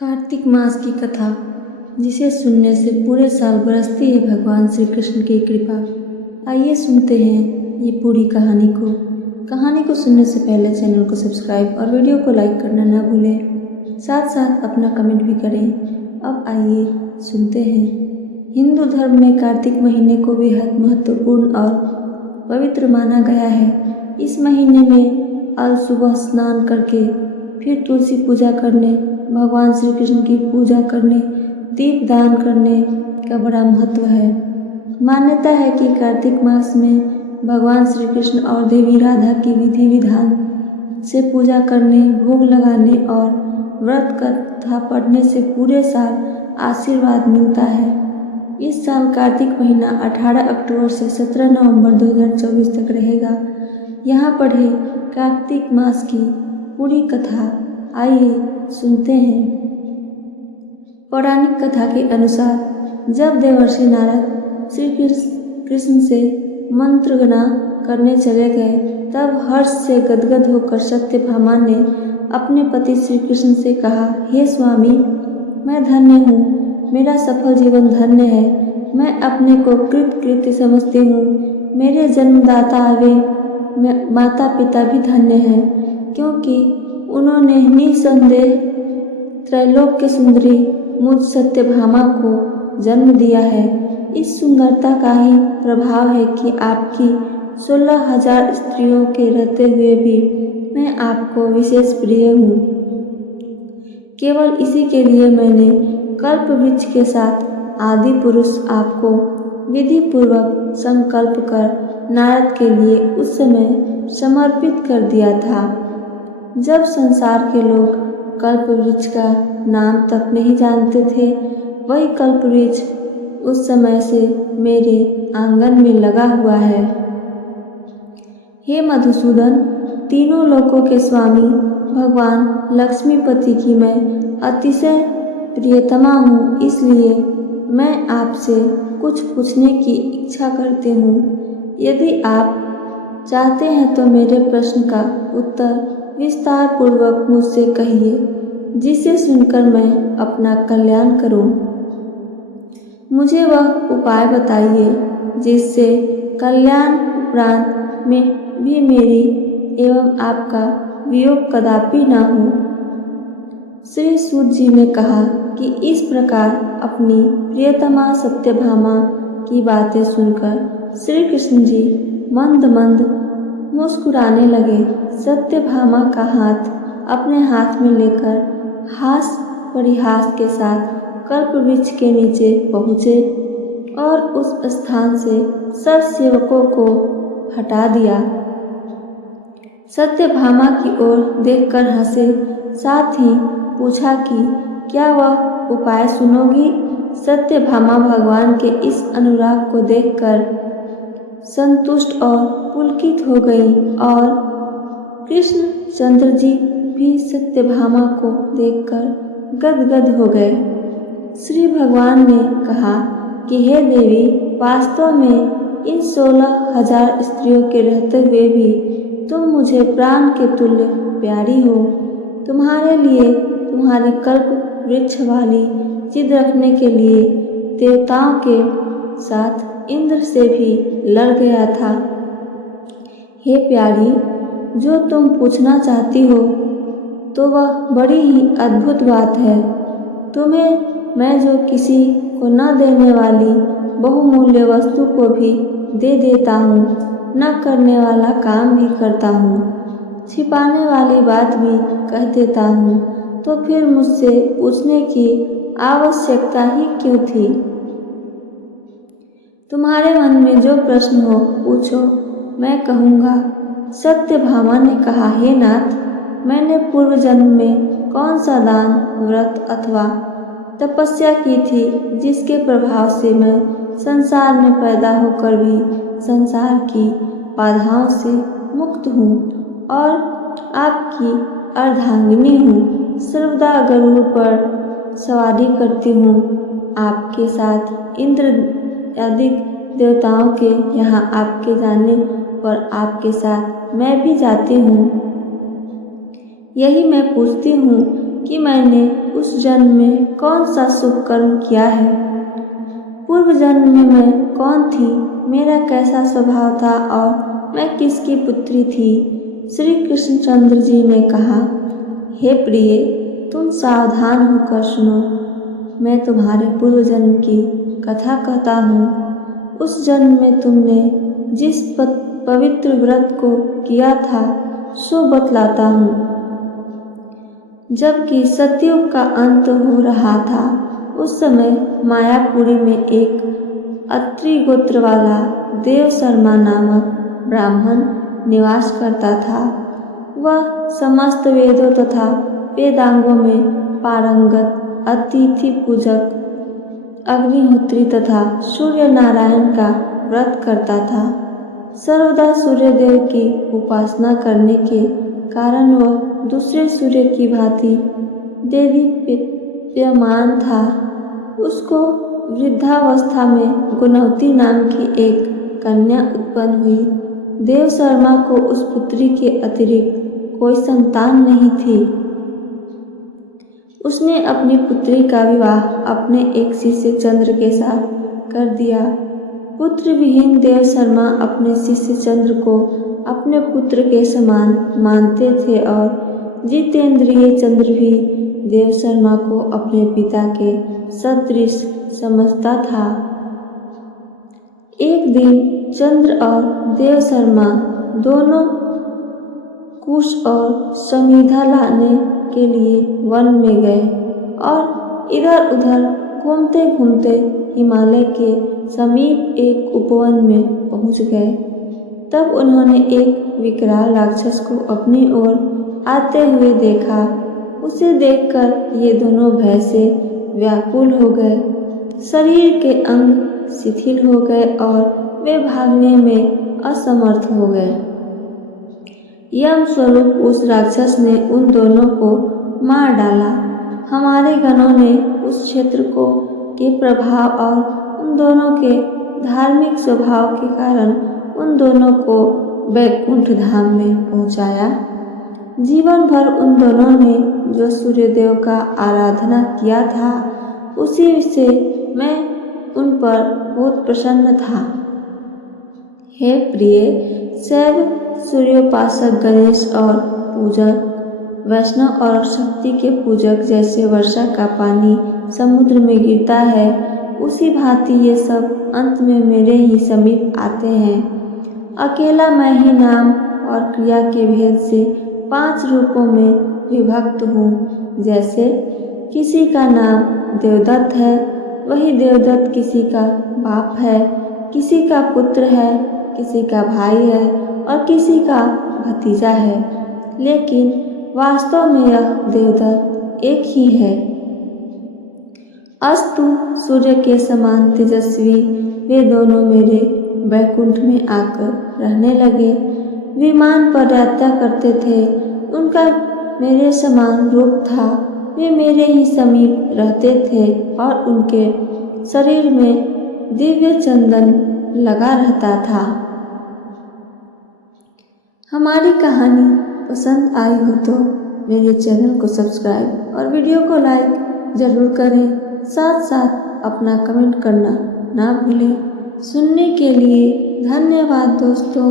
कार्तिक मास की कथा, जिसे सुनने से पूरे साल बरसती है भगवान श्री कृष्ण की कृपा। आइए सुनते हैं ये पूरी कहानी को। कहानी को सुनने से पहले चैनल को सब्सक्राइब और वीडियो को लाइक करना ना भूलें, साथ साथ अपना कमेंट भी करें। अब आइए सुनते हैं। हिंदू धर्म में कार्तिक महीने को बेहद महत्वपूर्ण और पवित्र माना गया है। इस महीने में आज सुबह स्नान करके फिर तुलसी पूजा करने, भगवान श्री कृष्ण की पूजा करने, दीप दान करने का बड़ा महत्व है। मान्यता है कि कार्तिक मास में भगवान श्री कृष्ण और देवी राधा की विधि विधान से पूजा करने, भोग लगाने और व्रत कथा पढ़ने से पूरे साल आशीर्वाद मिलता है। इस साल कार्तिक महीना 18 अक्टूबर से 17 नवंबर 2024 तक रहेगा। यहाँ पढ़े कार्तिक मास की पूरी कथा। आइए सुनते हैं। पौराणिक कथा के अनुसार जब देवर्षि नारद श्री कृष्ण से मंत्रगना करने चले गए, तब हर्ष से गदगद होकर सत्यभामा ने अपने पति श्री कृष्ण से कहा, हे स्वामी, मैं धन्य हूँ, मेरा सफल जीवन धन्य है। मैं अपने को कृतकृत्य समझती हूँ। मेरे जन्मदाता वे माता पिता भी धन्य हैं, क्योंकि उन्होंने निसंदेह त्रैलोक्य सुंदरी मुझ सत्यभामा को जन्म दिया है। इस सुंदरता का ही प्रभाव है कि आपकी 16,000 स्त्रियों के रहते हुए भी मैं आपको विशेष प्रिय हूँ। केवल इसी के लिए मैंने कल्प वृक्ष के साथ आदि पुरुष आपको विधि पूर्वक संकल्प कर नारद के लिए उस समय समर्पित कर दिया था, जब संसार के लोग कल्प वृक्ष का नाम तक नहीं जानते थे। वही कल्प वृक्ष उस समय से मेरे आंगन में लगा हुआ है। हे मधुसूदन, तीनों लोकों के स्वामी भगवान लक्ष्मीपति की मैं अतिशय प्रियतमा हूँ, इसलिए मैं आपसे कुछ पूछने की इच्छा करती हूँ। यदि आप चाहते हैं तो मेरे प्रश्न का उत्तर विस्तार पूर्वक मुझसे कहिए, जिसे सुनकर मैं अपना कल्याण करूं। मुझे वह उपाय बताइए जिससे कल्याण उपरांत में भी मेरी एवं आपका वियोग कदापि न हो। श्री सूत जी ने कहा कि इस प्रकार अपनी प्रियतमा सत्यभामा की बातें सुनकर श्री कृष्ण जी मंद मंद मुस्कुराने लगे। सत्यभामा का हाथ अपने हाथ में लेकर हास परिहास के साथ कल्प वृक्ष के नीचे पहुँचे और उस स्थान से सब सेवकों को हटा दिया। सत्यभामा की ओर देखकर हंसे, साथ ही पूछा कि क्या वह उपाय सुनोगी। सत्यभामा भगवान के इस अनुराग को देखकर संतुष्ट और पुलकित हो गई और कृष्ण चंद्र जी भी सत्यभामा को देखकर गदगद हो गए। श्री भगवान ने कहा कि हे देवी, वास्तव में इन 16,000 स्त्रियों के रहते हुए भी तुम मुझे प्राण के तुल्य प्यारी हो। तुम्हारे लिए तुम्हारी कल्प वृक्ष वाली जिद रखने के लिए देवताओं के साथ इंद्र से भी लड़ गया था। हे प्यारी, जो तुम पूछना चाहती हो तो वह बड़ी ही अद्भुत बात है। तुम्हें मैं जो किसी को न देने वाली बहुमूल्य वस्तु को भी दे देता हूँ, न करने वाला काम भी करता हूँ, छिपाने वाली बात भी कह देता हूँ, तो फिर मुझसे पूछने की आवश्यकता ही क्यों थी। तुम्हारे मन में जो प्रश्न हो पूछो, मैं कहूँगा। सत्यभामा ने कहा, हे नाथ, मैंने पूर्व जन्म में कौन सा दान, व्रत अथवा तपस्या की थी जिसके प्रभाव से मैं संसार में पैदा होकर भी संसार की बाधाओं से मुक्त हूँ और आपकी अर्धांगिनी हूँ। सर्वदा गरुड़ पर सवारी करती हूँ। आपके साथ इंद्र आदि देवताओं के यहाँ आपके जाने पर आपके साथ मैं भी जाती हूँ। यही मैं पूछती हूँ कि मैंने उस जन्म में कौन सा शुभ कर्म किया है। पूर्व जन्म में मैं कौन थी, मेरा कैसा स्वभाव था और मैं किसकी पुत्री थी। श्री कृष्णचंद्र जी ने कहा, हे प्रिय, तुम सावधान होकर सुनो। मैं तुम्हारे पूर्व जन्म की कथा कहता हूँ। उस जन्म में तुमने जिस पवित्र व्रत को किया था सो बतलाता हूँ। जबकि सतयुग का अंत हो रहा था, उस समय मायापुरी में एक अत्रि गोत्र वाला देव शर्मा नामक ब्राह्मण निवास करता था। वह समस्त वेदों तथा वेदांगों में पारंगत, अतिथि पूजक, अग्निहोत्री तथा सूर्य नारायण का व्रत करता था। सर्वदा सूर्यदेव की उपासना करने के कारण वह दूसरे सूर्य की भांति देदीप्यमान था। उसको वृद्धावस्था में गुणवती नाम की एक कन्या उत्पन्न हुई। देव शर्मा को उस पुत्री के अतिरिक्त कोई संतान नहीं थी। उसने अपनी पुत्री का विवाह अपने एक शिष्य चंद्र के साथ कर दिया। पुत्र विहीन देव शर्मा अपने शिष्य चंद्र को अपने पुत्र के समान मानते थे और जितेंद्रिय चंद्र भी देव शर्मा को अपने पिता के सदृश समझता था। एक दिन चंद्र और देव शर्मा दोनों कुश और समिधा लाने के लिए वन में गए और इधर उधर घूमते घूमते हिमालय के समीप एक उपवन में पहुंच गए। तब उन्होंने एक विकराल राक्षस को अपनी ओर आते हुए देखा। उसे देखकर ये दोनों भय से व्याकुल हो गए। शरीर के अंग शिथिल हो गए और वे भागने में असमर्थ हो गए। यम स्वरूप उस राक्षस ने उन दोनों को मार डाला। हमारे गणों ने उस क्षेत्र को के प्रभाव और उन दोनों के धार्मिक स्वभाव के कारण उन दोनों को वैकुंठ धाम में पहुंचाया। जीवन भर उन दोनों ने जो सूर्यदेव का आराधना किया था, उसी से मैं उन पर बहुत प्रसन्न था। हे प्रिय, शैव सूर्योपासक गणेश और पूजक वैष्णव और शक्ति के पूजक जैसे वर्षा का पानी समुद्र में गिरता है, उसी भांति ये सब अंत में मेरे ही समीप आते हैं। अकेला मैं ही नाम और क्रिया के भेद से 5 रूपों में विभक्त हूँ। जैसे किसी का नाम देवदत्त है, वही देवदत्त किसी का बाप है, किसी का पुत्र है, किसी का भाई है और किसी का भतीजा है, लेकिन वास्तव में यह देवदत्त एक ही है। अस्तु सूर्य के समान तेजस्वी वे दोनों मेरे वैकुंठ में आकर रहने लगे। विमान पर यात्रा करते थे, उनका मेरे समान रूप था। वे मेरे ही समीप रहते थे और उनके शरीर में दिव्य चंदन लगा रहता था। हमारी कहानी पसंद आई हो तो मेरे चैनल को सब्सक्राइब और वीडियो को लाइक ज़रूर करें। साथ साथ अपना कमेंट करना ना भूलें। सुनने के लिए धन्यवाद दोस्तों।